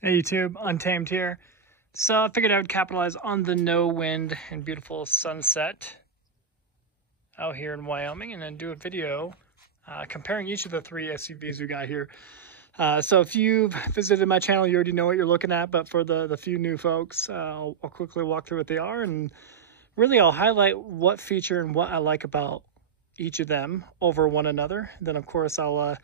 Hey YouTube, Untamed here. So I figured I would capitalize on the no wind and beautiful sunset out here in Wyoming and then do a video comparing each of the three SUVs we got here. So if you've visited my channel, you already know what you're looking at, but for the few new folks, I'll quickly walk through what they are, and really I'll highlight what feature and what I like about each of them over one another. Then of course I'll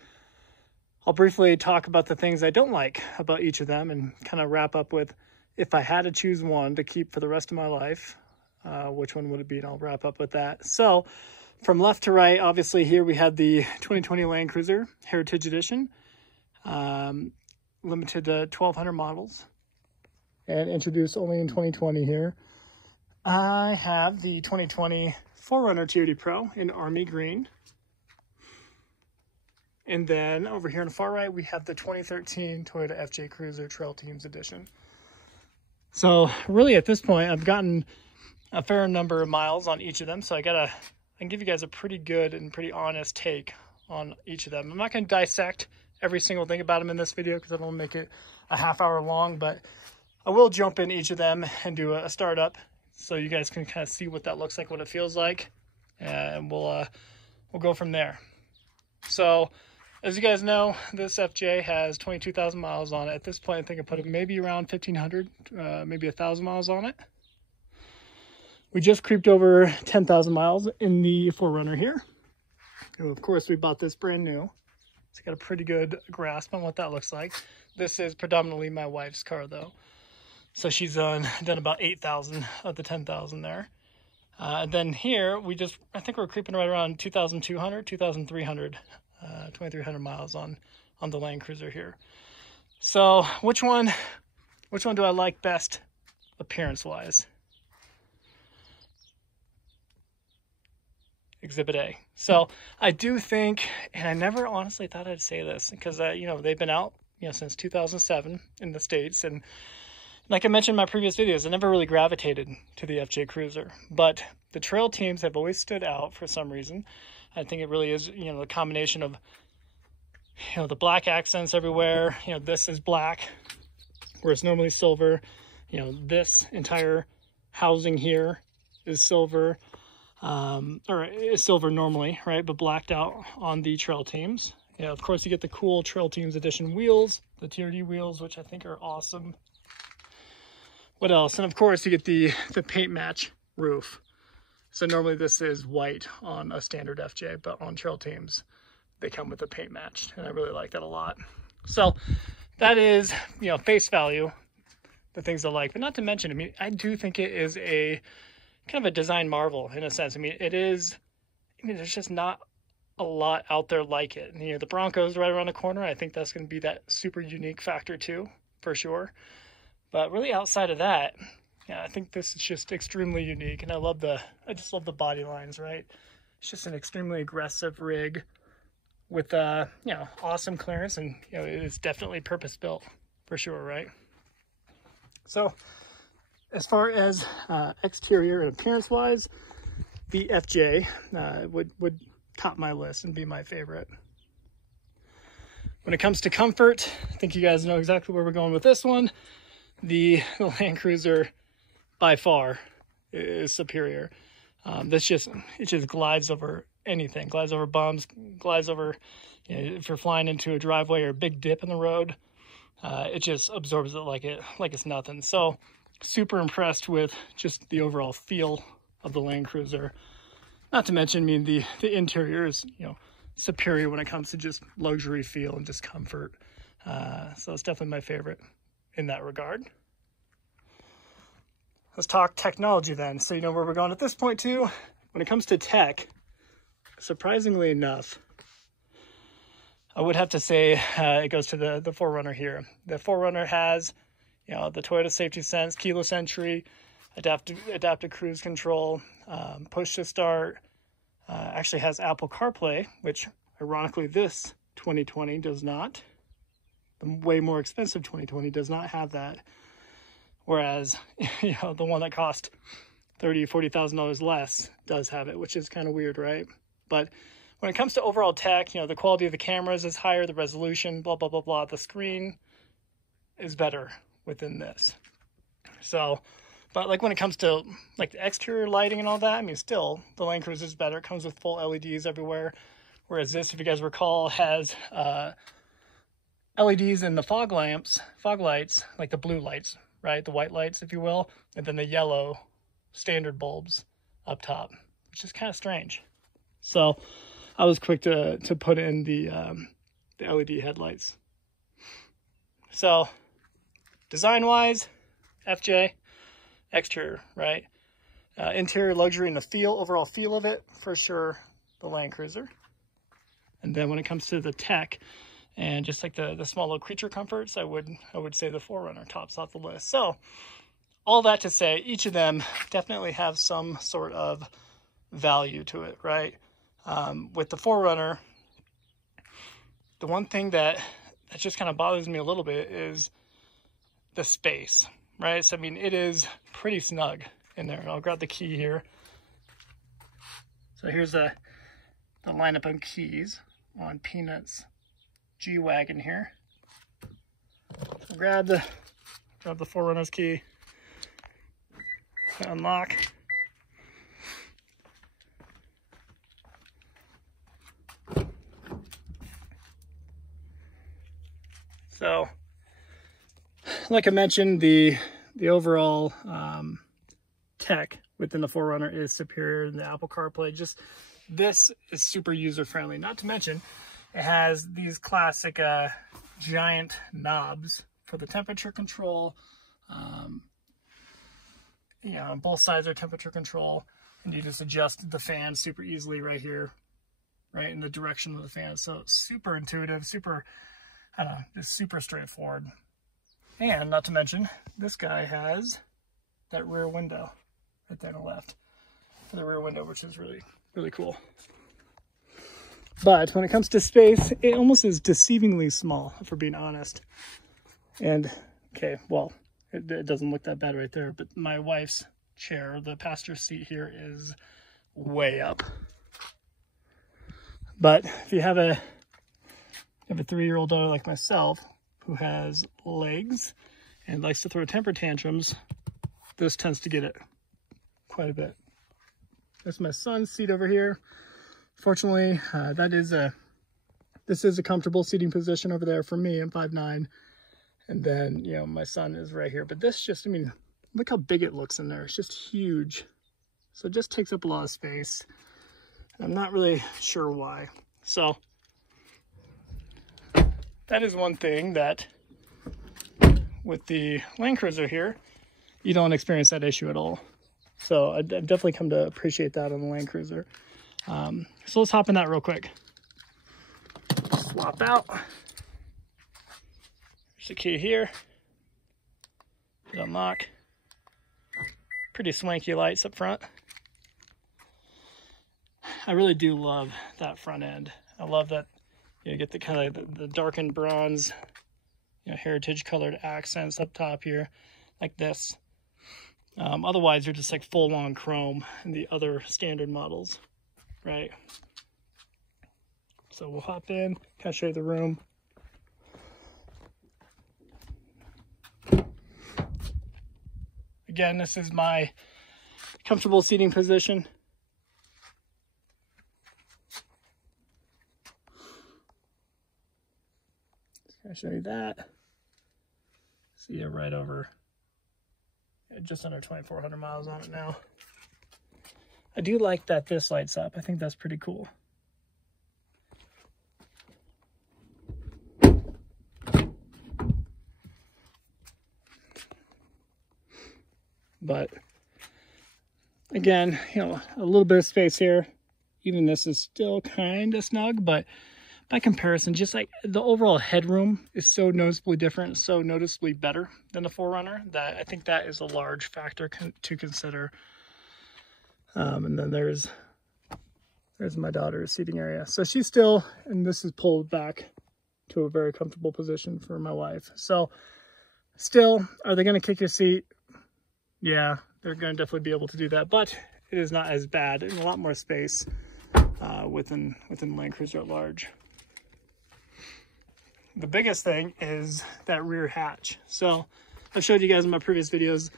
briefly talk about the things I don't like about each of them and kind of wrap up with, if I had to choose one to keep for the rest of my life, which one would it be? And I'll wrap up with that. So from left to right, obviously here we had the 2020 Land Cruiser Heritage Edition, limited to 1,200 models and introduced only in 2020 here. I have the 2020 4Runner TRD Pro in Army Green. And then over here on the far right, we have the 2013 Toyota FJ Cruiser Trail Teams Edition. So really at this point, I've gotten a fair number of miles on each of them. So I can give you guys a pretty good and pretty honest take on each of them. I'm not going to dissect every single thing about them in this video because I don't want to make it a half hour long, but I will jump in each of them and do a startup so you guys can kind of see what that looks like, what it feels like, and we'll go from there. So as you guys know, this FJ has 22,000 miles on it. At this point, I think I put it maybe around 1,500, maybe 1,000 miles on it. We just creeped over 10,000 miles in the 4Runner here. And of course, we bought this brand new. It's got a pretty good grasp on what that looks like. This is predominantly my wife's car, though. So she's done about 8,000 of the 10,000 there. And then here, I think we're creeping right around 2,200, 2,300. 2,300 miles on the Land Cruiser here. So which one do I like best appearance wise? Exhibit A. So I do think, and I never honestly thought I'd say this because they've been out since 2007 in the States, and like I mentioned in my previous videos, I never really gravitated to the FJ Cruiser, but the trail teams have always stood out for some reason. I think it really is, the combination of, the black accents everywhere. This is black, where it's normally silver. This entire housing here is silver, or is silver normally, right? But blacked out on the trail teams. Of course, you get the cool Trail Teams Edition wheels, the TRD wheels, which I think are awesome. What else? And of course, you get the paint match roof. So normally this is white on a standard FJ, but on trail teams, they come with a paint match, and I really like that a lot. So that is, face value, the things I like. But not to mention, I do think it is a kind of a design marvel in a sense. There's just not a lot out there like it. The Bronco's right around the corner. I think that's going to be that super unique factor too, for sure. But really outside of that, I think this is just extremely unique, and I just love the body lines, right? It's just an extremely aggressive rig with, awesome clearance, and, it is definitely purpose-built for sure, right? So as far as exterior and appearance-wise, the FJ would top my list and be my favorite. When it comes to comfort, I think you guys know exactly where we're going with this one. The Land Cruiser by far is superior. It just glides over anything, glides over bumps, glides over, if you're flying into a driveway or a big dip in the road, it just absorbs it like it's nothing. So super impressed with just the overall feel of the Land Cruiser. Not to mention, the interior is, superior when it comes to just luxury feel and just comfort. So it's definitely my favorite in that regard. Let's talk technology then. So you know where we're going at this point too. When it comes to tech, surprisingly enough, I would have to say it goes to the 4Runner here. The 4Runner has, the Toyota Safety Sense, keyless entry, adaptive cruise control, push to start, actually has Apple CarPlay, which ironically this 2020 does not. The way more expensive 2020 does not have that. Whereas, the one that cost $30,000, $40,000 less does have it, which is kind of weird, right? But when it comes to overall tech, the quality of the cameras is higher, the resolution, blah, blah, blah, blah. The screen is better within this. So, but like when it comes to like the exterior lighting and all that, I mean, still the Land Cruiser is better. It comes with full LEDs everywhere. Whereas this, if you guys recall, has LEDs in the fog lights, like the blue lights, right? The white lights, if you will, and then the yellow standard bulbs up top, which is kind of strange. So I was quick to put in the LED headlights. So design-wise, FJ, exterior, right? Interior luxury and the feel, overall feel of it, for sure, the Land Cruiser. And then when it comes to the tech and just like the small little creature comforts, I would say the 4Runner tops off the list. So all that to say, each of them definitely have some sort of value to it, right? With the 4Runner, the one thing that just kind of bothers me a little bit is the space, right? So I mean, it is pretty snug in there. I'll grab the key here. So here's the lineup of keys on Peanut's G-Wagon here. So grab the 4Runner's key, unlock. So, like I mentioned, the overall tech within the 4Runner is superior than the Apple CarPlay. Just this is super user-friendly. Not to mention, it has these classic giant knobs for the temperature control. You know, on both sides are temperature control, and you just adjust the fan super easily right here, right in the direction of the fan. So it's super intuitive, super, I don't know, just super straightforward. And not to mention, this guy has that rear window right there on the left for the rear window, which is really, really cool. But when it comes to space, it almost is deceivingly small, if we're being honest. And, okay, well, it doesn't look that bad right there, but my wife's chair, the passenger seat here, is way up. But if you have a 3-year-old daughter like myself who has legs and likes to throw temper tantrums, this tends to get it quite a bit. There's my son's seat over here. Fortunately, this is a comfortable seating position over there for me. I'm 5'9", and then, you know, my son is right here. But this just, I mean, look how big it looks in there. It's just huge. So it just takes up a lot of space. I'm not really sure why. So that is one thing that with the Land Cruiser here, you don't experience that issue at all. So I've definitely come to appreciate that on the Land Cruiser. So let's hop in that real quick. Swap out. There's the key here. Unlock. Pretty swanky lights up front. I really do love that front end. I love that you get the kind of the darkened bronze, you know, heritage colored accents up top here, like this. Otherwise, you're just like full-on chrome in the other standard models, right? So we'll hop in, kind of show you the room. Again, this is my comfortable seating position. I'll show you that. See you right over, just under 2,400 miles on it now. I do like that this lights up. I think that's pretty cool. But again, you know, a little bit of space here. Even this is still kind of snug, but by comparison, just like the overall headroom is so noticeably different, so noticeably better than the 4Runner, that I think that is a large factor to consider. And then there's my daughter's seating area. So she's still, and this is pulled back to a very comfortable position for my wife. So still, are they going to kick your seat? Yeah, they're going to definitely be able to do that, but it is not as bad and a lot more space within Land Cruiser at large. the biggest thing is that rear hatch. So I've showed you guys in my previous videos,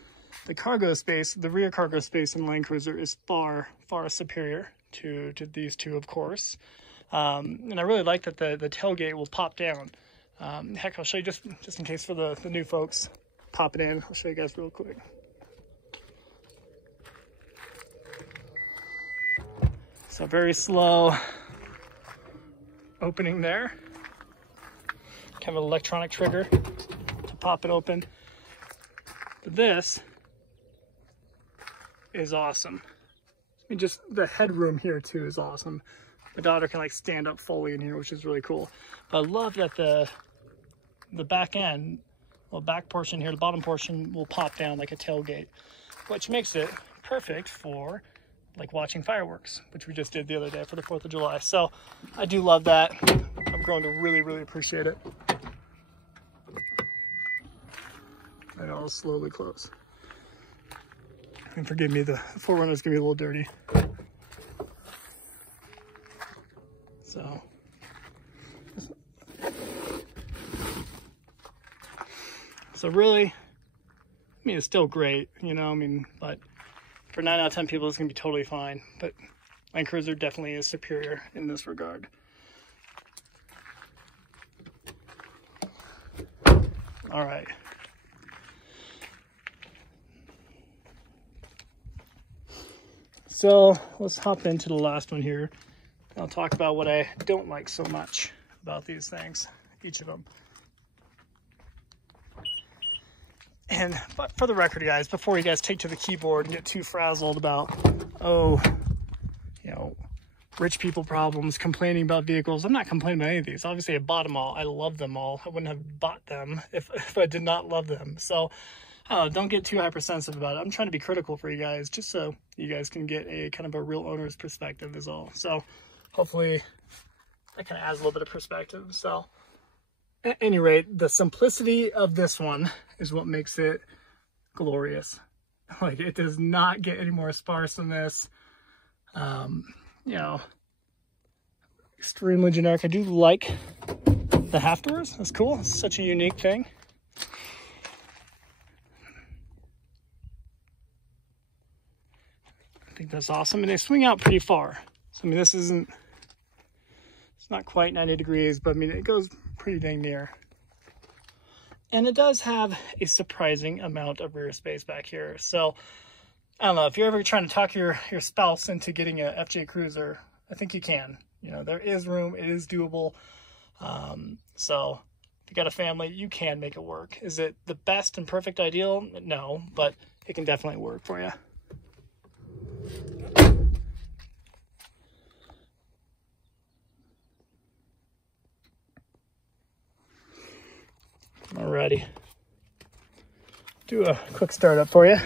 the cargo space, the rear cargo space in Land Cruiser is far, far superior to these two, of course. And I really like that the tailgate will pop down. Heck, I'll show you just in case for the new folks popping in. I'll show you guys real quick. So very slow opening there. Kind of an electronic trigger to pop it open. But this is awesome. I mean, just the headroom here too is awesome. My daughter can like stand up fully in here, which is really cool. But I love that the back end, well, back portion here, the bottom portion will pop down like a tailgate, which makes it perfect for like watching fireworks, which we just did the other day for the 4th of July. So I do love that. I'm growing to really, really appreciate it. And I'll slowly close. And forgive me, the 4Runner is gonna be a little dirty. So really, I mean, it's still great, you know, I mean, but for 9 out of 10 people, it's gonna be totally fine. But Land Cruiser definitely is superior in this regard. All right. So let's hop into the last one here. I'll talk about what I don't like so much about these things, each of them. And but for the record, guys, before you guys take to the keyboard and get too frazzled about, oh, you know, rich people problems, complaining about vehicles. I'm not complaining about any of these. Obviously, I bought them all. I love them all. I wouldn't have bought them if I did not love them. So don't get too hypersensitive about it. I'm trying to be critical for you guys, just so you guys can get a kind of a real owner's perspective is all. So hopefully that kind of adds a little bit of perspective. So at any rate, the simplicity of this one is what makes it glorious. Like, it does not get any more sparse than this. You know, extremely generic. I do like the half doors. That's cool. It's such a unique thing. I think that's awesome. And they swing out pretty far. So, I mean, this isn't, it's not quite 90 degrees, but I mean, it goes pretty dang near. And it does have a surprising amount of rear space back here. So, I don't know, if you're ever trying to talk your spouse into getting a FJ Cruiser, I think you can. You know, there is room, it is doable. So if you got a family, you can make it work. Is it the best and perfect ideal? No, but it can definitely work for you. Alrighty. Do a quick startup for you.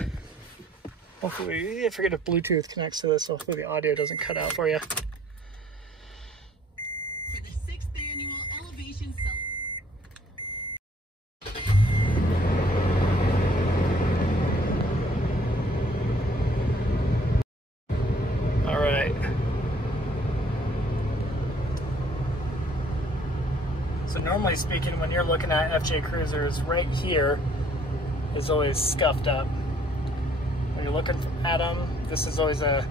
Hopefully, I forget if Bluetooth connects to this, so hopefully the audio doesn't cut out for you. For the 6th annual Elevation All right. So normally speaking, when you're looking at FJ Cruisers, right here is always scuffed up. When you're looking at them, this is always the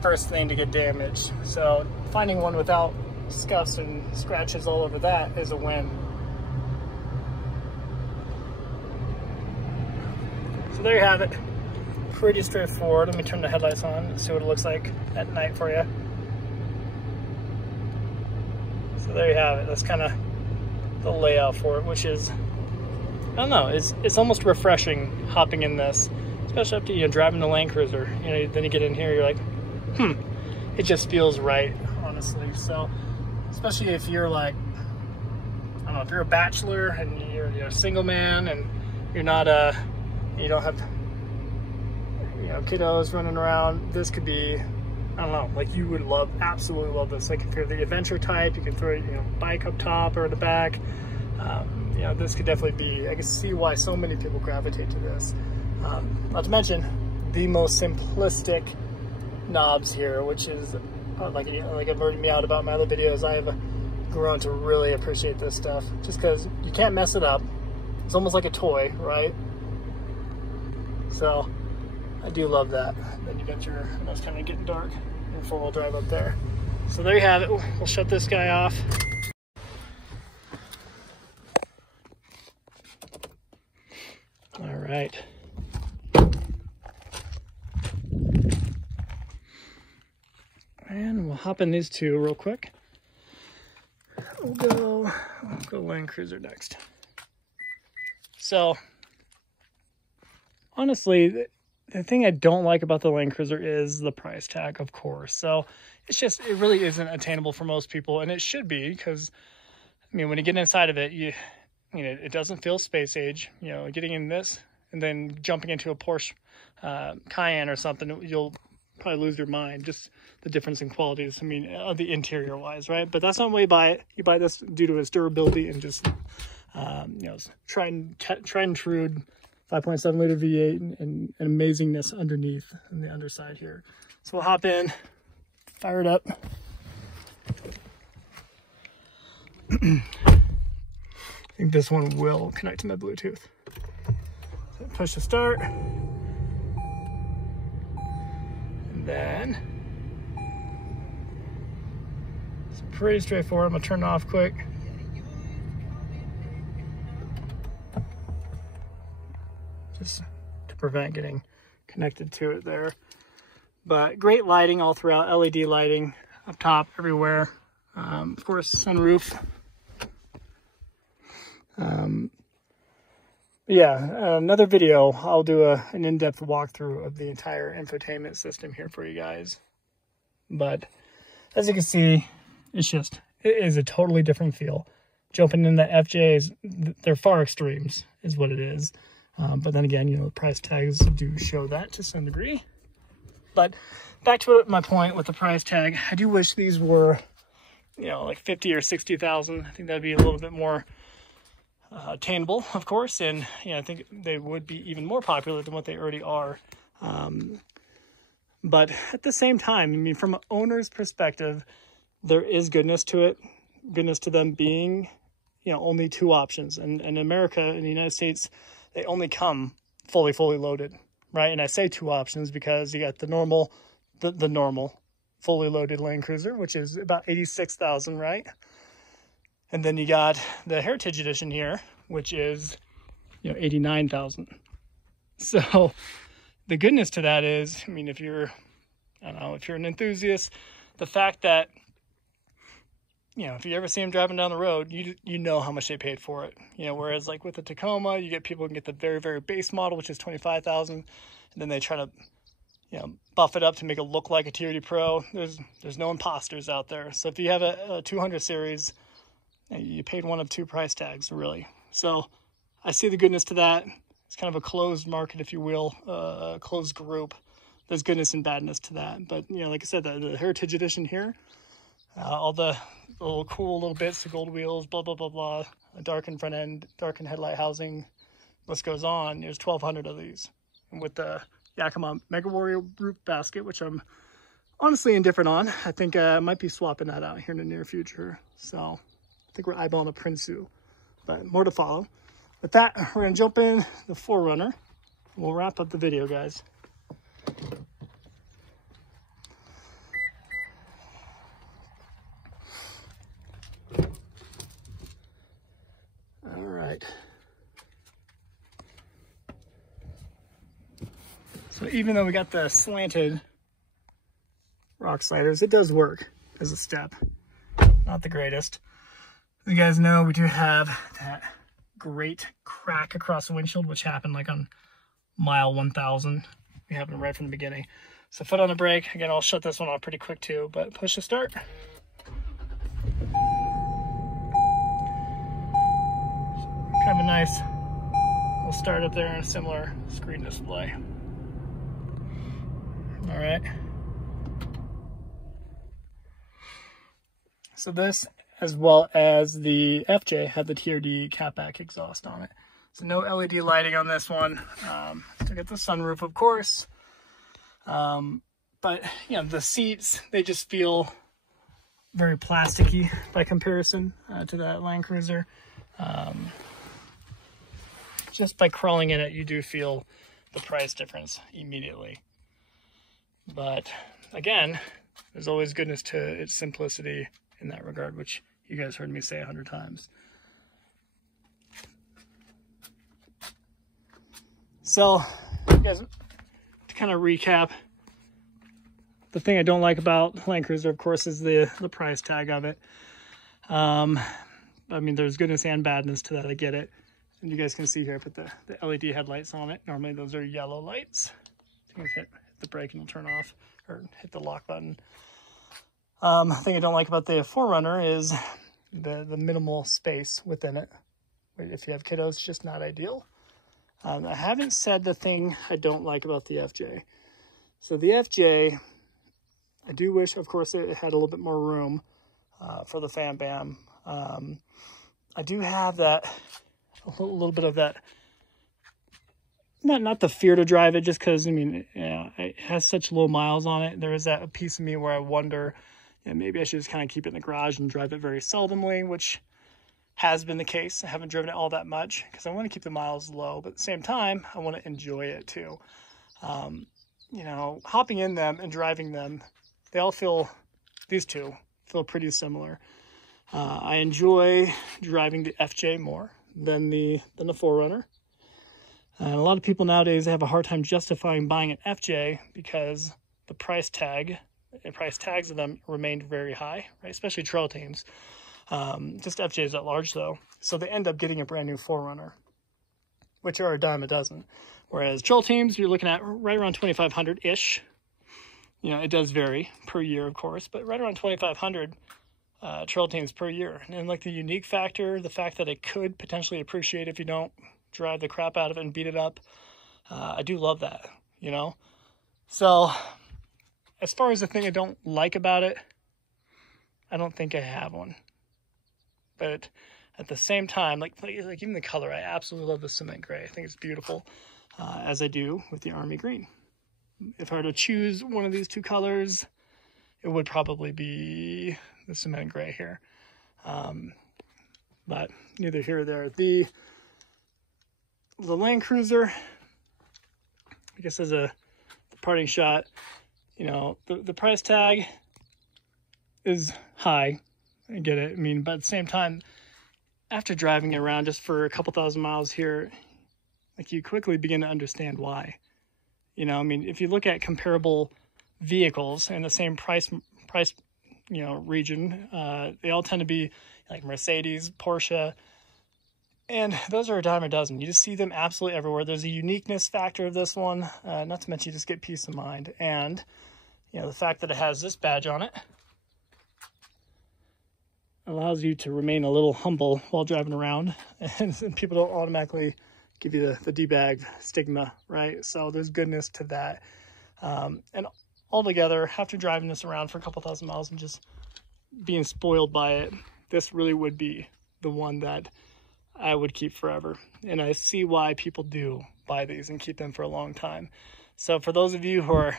first thing to get damaged. So finding one without scuffs and scratches all over that is a win. So there you have it. Pretty straightforward. Let me turn the headlights on and see what it looks like at night for you. So there you have it. That's kind of the layout for it, which is, I don't know, it's almost refreshing hopping in this. Especially after, you know, driving the Land Cruiser, you know, then you get in here, you're like, it just feels right, honestly. So, especially if you're like, I don't know, if you're a bachelor and you're a single man and you're not you don't have, you know, kiddos running around, this could be, I don't know, like you would absolutely love this. Like if you're the adventure type, you can throw, you know, bike up top or in the back. You know, this could definitely be, I can see why so many people gravitate to this. Not to mention the most simplistic knobs here, which is like I've already meowed about in my other videos. I have grown to really appreciate this stuff, just because you can't mess it up. It's almost like a toy, right? So I do love that. Then you got your, I know it's kind of getting dark, and 4-wheel drive up there. So there you have it. We'll shut this guy off. All right. And we'll hop in these two real quick. We'll go Land Cruiser next. So, honestly, the thing I don't like about the Land Cruiser is the price tag, of course. So, it's just, it really isn't attainable for most people, and it should be, because, I mean, when you get inside of it, you know, it doesn't feel space age. You know, getting in this and then jumping into a Porsche Cayenne or something, you'll probably lose your mind, just the difference in qualities, I mean, the interior wise, right? But that's not why you buy it. You buy this due to its durability and just, you know, tried and true 5.7 liter V8 and amazingness underneath on the underside here. So we'll hop in, fire it up. I think this one will connect to my Bluetooth. So push the start. Then it's pretty straightforward. I'm gonna turn it off quick. Just to prevent getting connected to it there. But great lighting all throughout, LED lighting up top, everywhere. Of course, sunroof. Yeah, another video, I'll do an in-depth walkthrough of the entire infotainment system here for you guys. But as you can see, it is a totally different feel. Jumping in the FJs, they're far extremes, is what it is. But then again, you know, the price tags do show that to some degree. But back to my point with the price tag, I do wish these were, you know, like 50 or 60,000. I think that'd be a little bit more attainable, of course, and you know, I think they would be even more popular than what they already are. But at the same time, I mean, from an owner's perspective, there is goodness to it, goodness to them being, you know, only two options. And in America, in the United States, they only come fully loaded, right? And I say two options because you got the normal, the normal fully loaded Land Cruiser, which is about 86,000, right? And then you got the Heritage Edition here, which is, you know, 89,000. So the goodness to that is, I mean, if you're, I don't know, if you're an enthusiast, the fact that, you know, if you ever see them driving down the road, you know how much they paid for it. You know, whereas like with the Tacoma, you get people who can get the very, very base model, which is 25,000, and then they try to, you know, buff it up to make it look like a TRD Pro. There's no imposters out there. So if you have a 200 series, you paid one of two price tags, really. So I see the goodness to that. It's kind of a closed market, if you will, a closed group. There's goodness and badness to that. But, you know, like I said, the Heritage Edition here, all the little cool little bits, the gold wheels, blah, blah, blah, blah, a darkened front end, darkened headlight housing, list goes on. There's 1,200 of these. And with the Yakima Mega Warrior roof basket, which I'm honestly indifferent on, I think I might be swapping that out here in the near future. So I think we're eyeballing a Prinsu, but more to follow. With that, we're gonna jump in the 4Runner. We'll wrap up the video, guys. All right. So even though we got the slanted rock sliders, it does work as a step. Not the greatest. As you guys know, we do have that great crack across the windshield, which happened like on mile 1,000. We happened right from the beginning. So foot on the brake. Again, I'll shut this one off pretty quick too, but push the start. Kind of a nice little start up there and a similar screen display. All right. So this, as well as the FJ, had the TRD catback exhaust on it. So no LED lighting on this one. Still get the sunroof, of course. But, you know, the seats, they just feel very plasticky by comparison to that Land Cruiser. Just by crawling in it, you do feel the price difference immediately. But again, there's always goodness to its simplicity in that regard, which you guys heard me say 100 times. So, guys, to kind of recap, the thing I don't like about Land Cruiser, of course, is the price tag of it. I mean, there's goodness and badness to that. I get it. And you guys can see here, I put the LED headlights on it. Normally, those are yellow lights. You can hit the brake and it'll turn off, or hit the lock button. The thing I don't like about the 4Runner is the minimal space within it. If you have kiddos, it's just not ideal. I haven't said the thing I don't like about the FJ. So the FJ, I do wish, of course, it had a little bit more room for the fan bam. I do have that, a little bit of that, not the fear to drive it, just because, I mean, yeah, it has such low miles on it. There is that piece of me where I wonder, you know, maybe I should just kind of keep it in the garage and drive it very seldomly, which has been the case. I haven't driven it all that much because I want to keep the miles low, but at the same time, I want to enjoy it too. You know, hopping in them and driving them, they all feel, these two feel pretty similar. I enjoy driving the FJ more than the 4Runner. And a lot of people nowadays have a hard time justifying buying an FJ because the price tags of them remained very high, right? Especially trail teams. Just FJs at large though. So they end up getting a brand new 4Runner, which are a dime a dozen. Whereas trail teams, you're looking at right around 2,500-ish. You know, it does vary per year, of course, but right around 2,500 trail teams per year. And like the unique factor, the fact that it could potentially appreciate if you don't drive the crap out of it and beat it up. I do love that, you know? So as far as the thing I don't like about it, I don't think I have one. But at the same time, like even the color, I absolutely love the cement gray. I think it's beautiful, as I do with the army green. If I were to choose one of these two colors, it would probably be the cement gray here. But neither here or there. The Land Cruiser, I guess as a parting shot, you know, the price tag is high. I get it. I mean, but at the same time, after driving it around just for a couple thousand miles here, like you quickly begin to understand why. You know, I mean, if you look at comparable vehicles in the same price, you know, region, they all tend to be like Mercedes, Porsche, and those are a dime a dozen. You just see them absolutely everywhere. There's a uniqueness factor of this one, not to mention you just get peace of mind. And, you know, the fact that it has this badge on it allows you to remain a little humble while driving around, and people don't automatically give you the D-bag stigma, right? So there's goodness to that. And altogether, after driving this around for a couple thousand miles and just being spoiled by it, this really would be the one that I would keep forever. And I see why people do buy these and keep them for a long time. So for those of you who are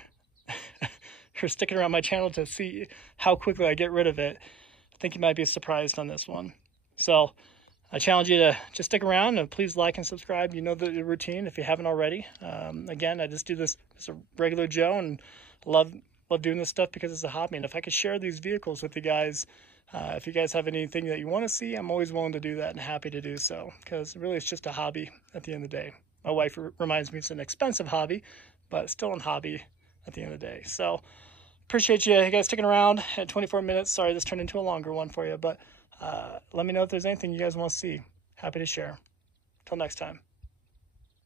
sticking around my channel to see how quickly I get rid of it, I think you might be surprised on this one. So I challenge you to just stick around and please like and subscribe. You know the routine if you haven't already. Again, I just do this as a regular Joe and love doing this stuff because it's a hobby. And if I could share these vehicles with you guys, if you guys have anything that you want to see, I'm always willing to do that and happy to do so, because really it's just a hobby at the end of the day. My wife reminds me it's an expensive hobby, but still a hobby at the end of the day. So appreciate you guys sticking around at 24 minutes. Sorry this turned into a longer one for you, but let me know if there's anything you guys want to see. Happy to share. Till next time.